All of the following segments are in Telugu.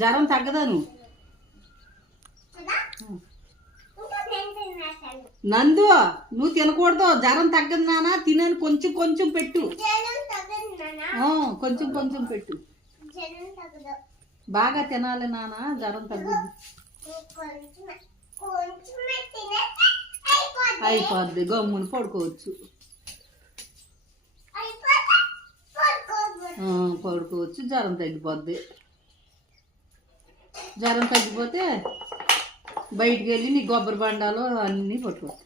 జ్వరం తగ్గదాను. నందు నువ్వు తినకూడదు, జ్వరం తగ్గదు నాన్న. తినని కొంచెం కొంచెం పెట్టు, కొంచెం కొంచెం పెట్టు. బాగా తినాలి నాన్న, జ్వరం తగ్గుద్ది. అయిపోద్ది, గమ్మున పడుకోవచ్చు. పడుకోవచ్చు, జ్వరం తగ్గిపోద్ది. జ్వరం తగ్గిపోతే బయటికి వెళ్ళి నీ కొబ్బరి బండాలు అన్నీ పట్టుకోవచ్చు.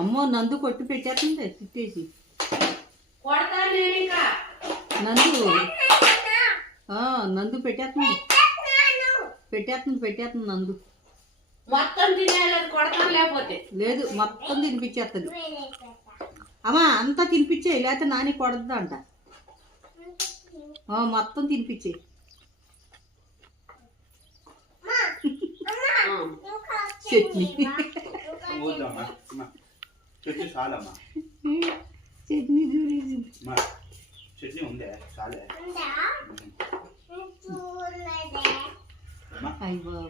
అమ్మో నందు కొట్టి పెట్టేస్తుంది తిట్టేసి. నందు నందు పెట్టేస్తుంది నందు. మొత్తం లేకపోతే లేదు, మొత్తం తినిపించేస్తుంది. అమ్మా అంతా తినిపించే, లేకపోతే నాని కొడద్దు అంట. మొత్తం తినిపించే. చట్నీ చట్నీ చట్నీ ఉందే చాలే. అయ్య బాబు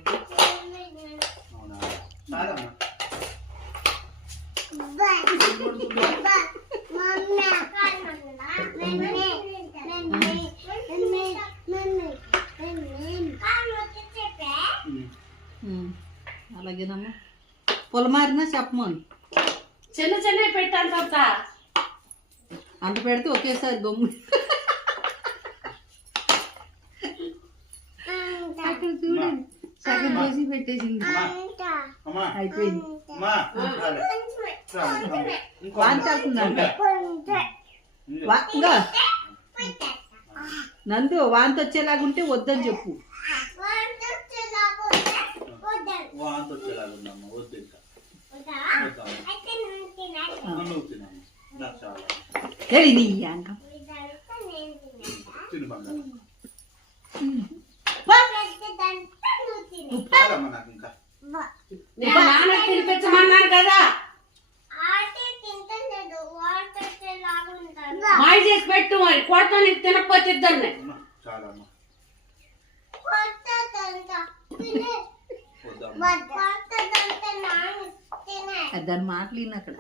అలాగేనమ్మా. పొలమారినా చెప్పమని. చిన్న చిన్న పెట్టాను తాత. అంత పెడితే ఒకేసారి గమ్ము. అక్కడ చూడండి, సగం దోసి పెట్టేసింది. అయిపోయింది. వాంతుందంట. నందు వాంతి వచ్చేలాగుంటే వద్దని చెప్పు. నీ అంక తినిపించమన్నాను కదా, మాయ చేసి పెట్టు. మరి కొడతా నీకు తినకపోతే ఇద్దరిని. దాని మాటలు అక్కడ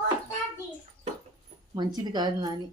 మంచిది కాదు నాని.